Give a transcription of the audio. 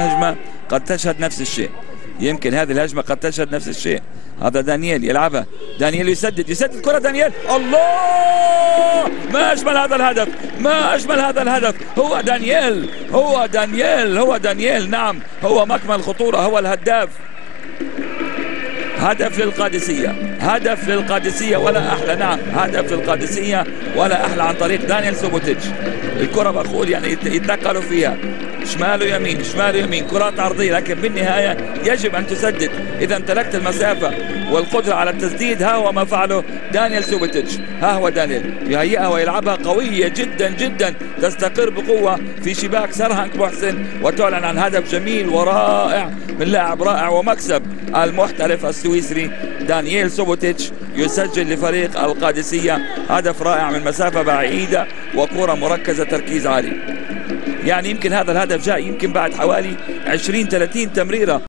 هجمة قد تشهد نفس الشيء، يمكن هذه الهجمة قد تشهد نفس الشيء. هذا دانييل يلعبها، دانييل يسدد كرة، دانييل الله، ما أجمل هذا الهدف، ما أجمل هذا الهدف. هو دانييل، نعم هو مكمن خطورة، هو الهداف. هدف للقادسية ولا أحلى، نعم هدف للقادسية ولا أحلى عن طريق دانييل سوبوتيتش. الكرة بقول يعني يتنقلوا فيها شمال ويمين، كرات عرضية، لكن بالنهاية يجب أن تسدد. إذا امتلكت المسافة والقدرة على التسديد، ها هو ما فعله دانييل سوبوتيتش. ها هو دانييل يهيئها ويلعبها قوية جدا، تستقر بقوة في شباك سرهنك محسن، وتعلن عن هدف جميل ورائع من لاعب رائع ومكسب المحترف السويسري دانييل سوبوتيتش. يسجل لفريق القادسية هدف رائع من مسافة بعيدة وكرة مركزة، تركيز عالي. يعني يمكن هذا الهدف جاء يمكن بعد حوالي 20-30 تمريرة.